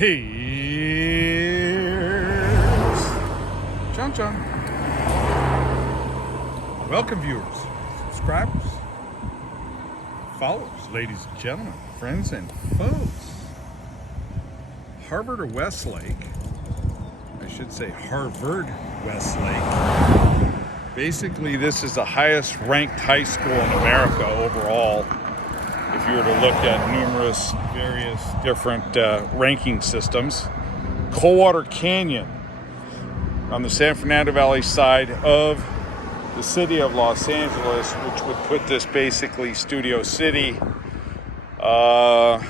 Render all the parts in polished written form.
Here's John. Welcome, viewers, subscribers, followers, ladies and gentlemen, friends and foes. Harvard or Westlake, I should say Harvard-Westlake. Basically, this is the highest ranked high school in America overall. If you were to look at numerous, various different ranking systems. Coldwater Canyon on the San Fernando Valley side of the city of Los Angeles, which would put this basically Studio City. Coldwater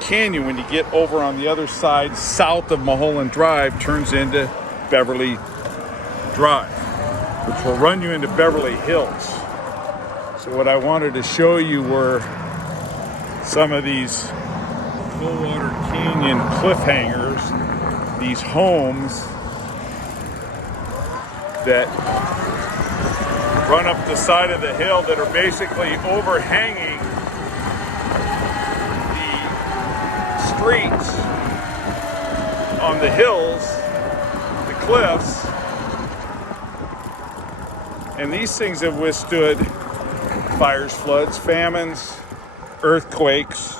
Canyon, when you get over on the other side, south of Mulholland Drive, turns into Beverly Drive, which will run you into Beverly Hills. So what I wanted to show you were some of these Coldwater Canyon cliffhangers, these homes that run up the side of the hill that are basically overhanging the streets on the hills, the cliffs, and these things have withstood fires, floods, famines, earthquakes,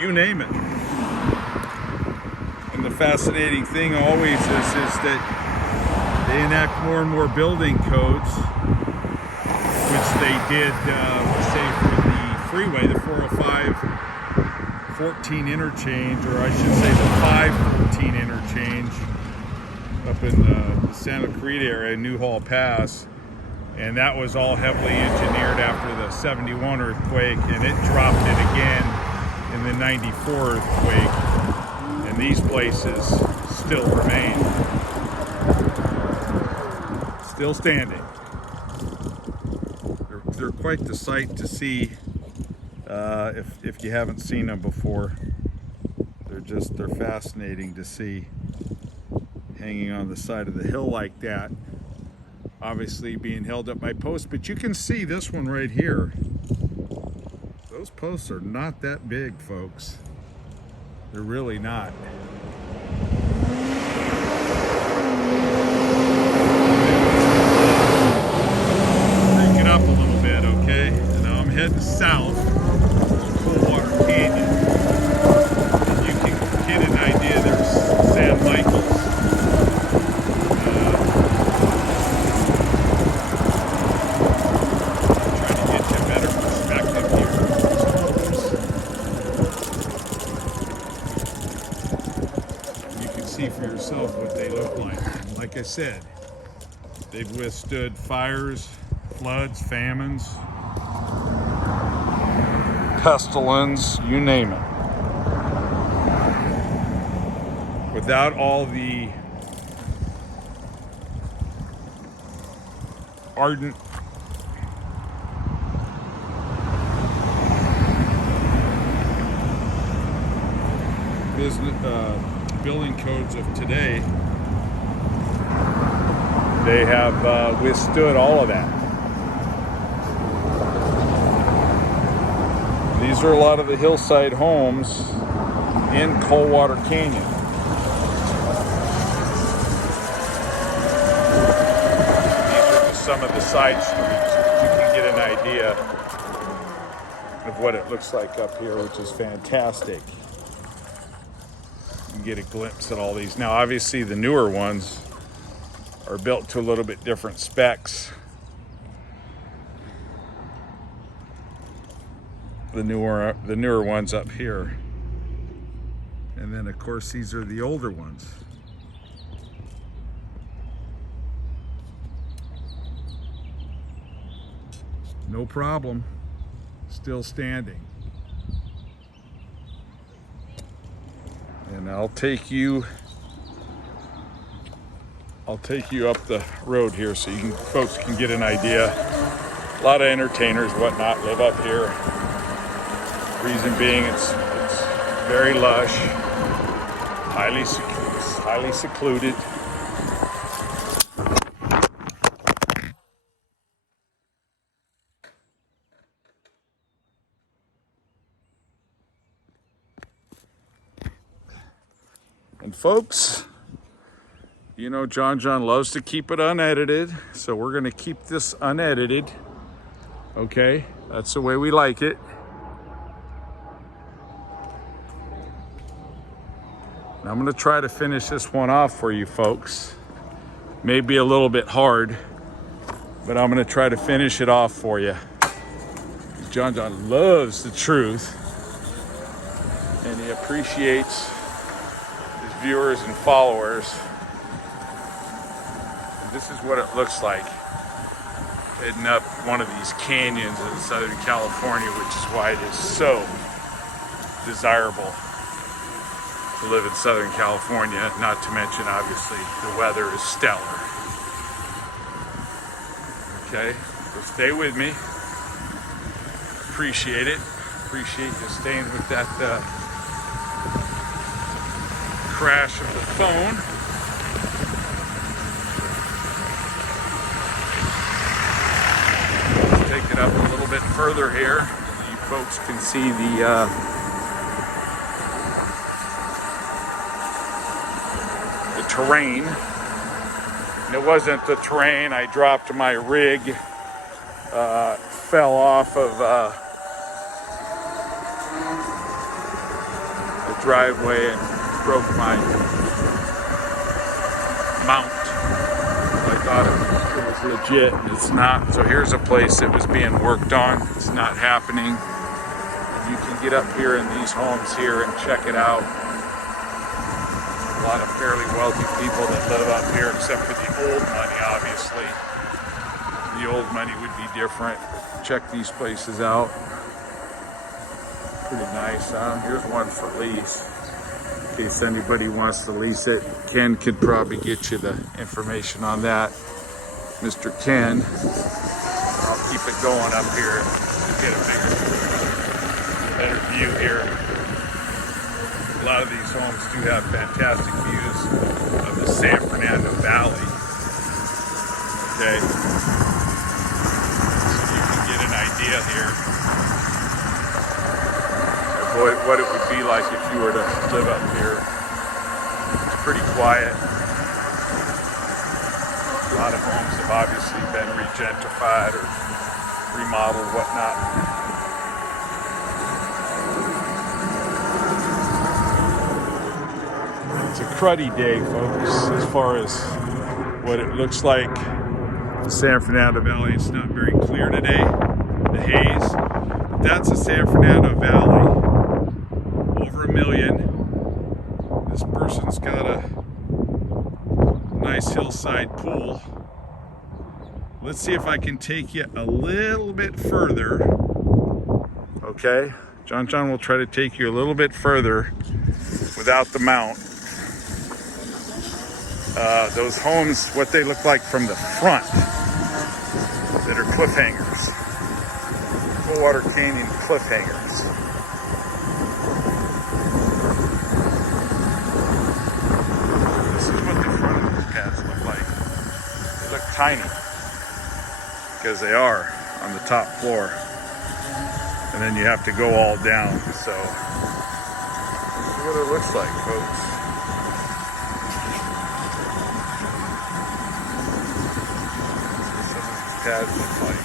you name it. And the fascinating thing always is that they enact more and more building codes, which they did, say for the freeway, the 405-14 interchange, or I should say the 514 interchange up in the Santa Clarita area, Newhall Pass. And that was all heavily engineered after the 71 earthquake, and it dropped it again in the 94 earthquake. And these places still remain. Still standing. They're quite the sight to see if you haven't seen them before. They're fascinating to see, hanging on the side of the hill like that. Obviously being held up by posts, but you can see this one right here. Those posts are not that big, folks. They're really not. Break it up a little bit, okay? Now I'm heading south to Coldwater Canyon. And you can get an idea. There's San Michael's. See for yourself what they look like. Like I said, they've withstood fires, floods, famines, pestilence, you name it. Without all the ardent business building codes of today, they have withstood all of that. These are a lot of the hillside homes in Coldwater Canyon. These are just some of the side streets so that you can get an idea of what it looks like up here, which is fantastic. Get a glimpse at all these. Now obviously the newer ones are built to a little bit different specs. The newer ones up here, and then of course these are the older ones. No problem, still standing. And I'll take you up the road here so folks can get an idea. A lot of entertainers, whatnot, live up here. Reason being, it's very lush, highly secluded. And folks, you know John loves to keep it unedited, so we're gonna keep this unedited. Okay, that's the way we like it. And I'm gonna try to finish this one off for you folks. Maybe a little bit hard, but I'm gonna try to finish it off for you. John loves the truth, and he appreciates his viewers and followers. And this is what it looks like heading up one of these canyons in Southern California, which is why it is so desirable to live in Southern California, not to mention obviously the weather is stellar. Okay, so stay with me. Appreciate it. Appreciate you staying with that crash of the phone. Let's take it up a little bit further here so you folks can see the terrain. And it wasn't the terrain. I dropped my rig, fell off of the driveway and broke my mount. So I thought it was legit, and it's not. So here's a place that was being worked on. It's not happening. And you can get up here in these homes here and check it out. A lot of fairly wealthy people that live up here, except for the old money, obviously. The old money would be different. Check these places out. Pretty nice, huh? Here's one for lease. In case anybody wants to lease it, Ken could probably get you the information on that. Mr. Ken. I'll keep it going up here to get a better view here. A lot of these homes do have fantastic views of the San Fernando Valley. Okay. So you can get an idea here of what it would be like if you were to live up here. It's pretty quiet. A lot of homes have obviously been regentrified or remodeled, whatnot. It's a cruddy day, folks, as far as what it looks like. The San Fernando Valley, it's not very clear today, the haze. But that's the San Fernando Valley. Over 1 million. This person's got a nice hillside pool. Let's see if I can take you a little bit further. Okay, John will try to take you a little bit further without the mount. Those homes, what they look like from the front, that are cliffhangers. Coldwater Canyon cliffhangers. This is what the front of these paths look like. They look tiny, because they are on the top floor. And then you have to go all down. So, this is what it looks like, folks. Pads look like.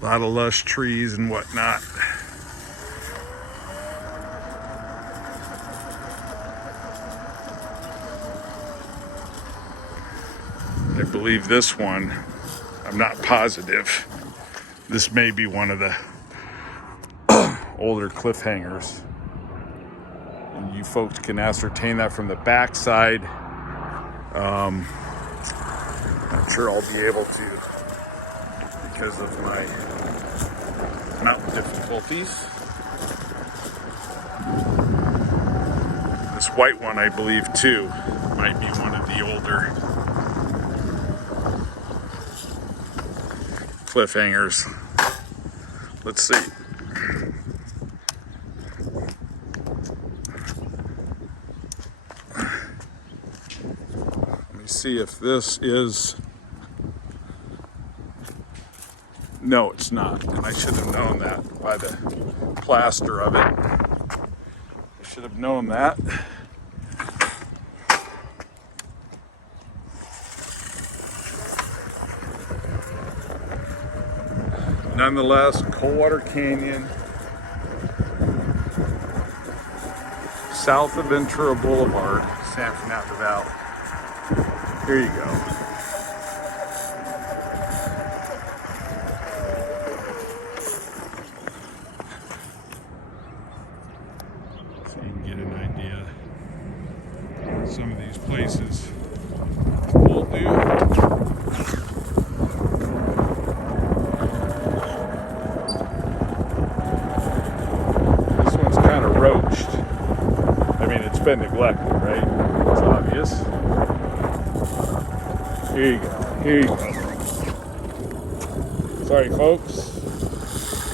A lot of lush trees and whatnot. I believe this one, I'm not positive. This may be one of the older cliffhangers. And you folks can ascertain that from the backside. I'm sure I'll be able to, because of my mountain difficulties. This white one, I believe, too, might be one of the older cliffhangers. Let's see. me see if this is, no, it's not. And I should have known that by the plaster of it. I should have known that. Nonetheless, Coldwater Canyon, south of Ventura Boulevard, San Fernando Valley. Here you go. So you can get an idea of some of these places will do. Roached. I mean, it's been neglected, right? It's obvious. Here you go. Here you go. Sorry, folks.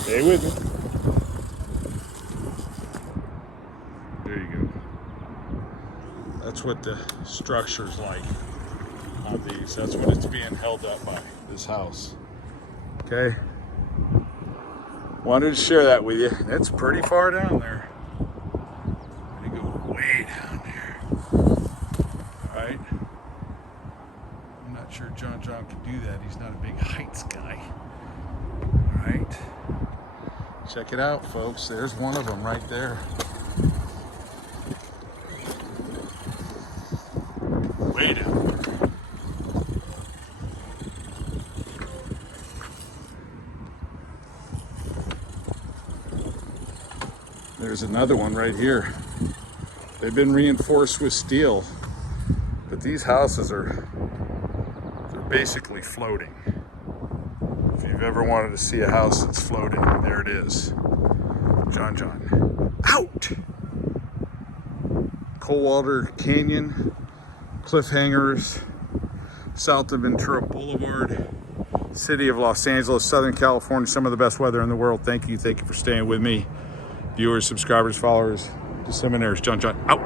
Stay with me. There you go. That's what the structure's like on these. That's what it's being held up by, this house. Okay? Wanted to share that with you. It's pretty far down there. Way down there. Alright. I'm not sure John can do that. He's not a big heights guy. Alright. Check it out, folks. There's one of them right there. Way down there. There's another one right here. They've been reinforced with steel, but these houses they're basically floating. If you've ever wanted to see a house that's floating, there it is. John. Out! Coldwater Canyon, Cliffhangers, south of Ventura Boulevard, city of Los Angeles, Southern California, some of the best weather in the world. Thank you for staying with me. Viewers, subscribers, followers, disseminators, John, out.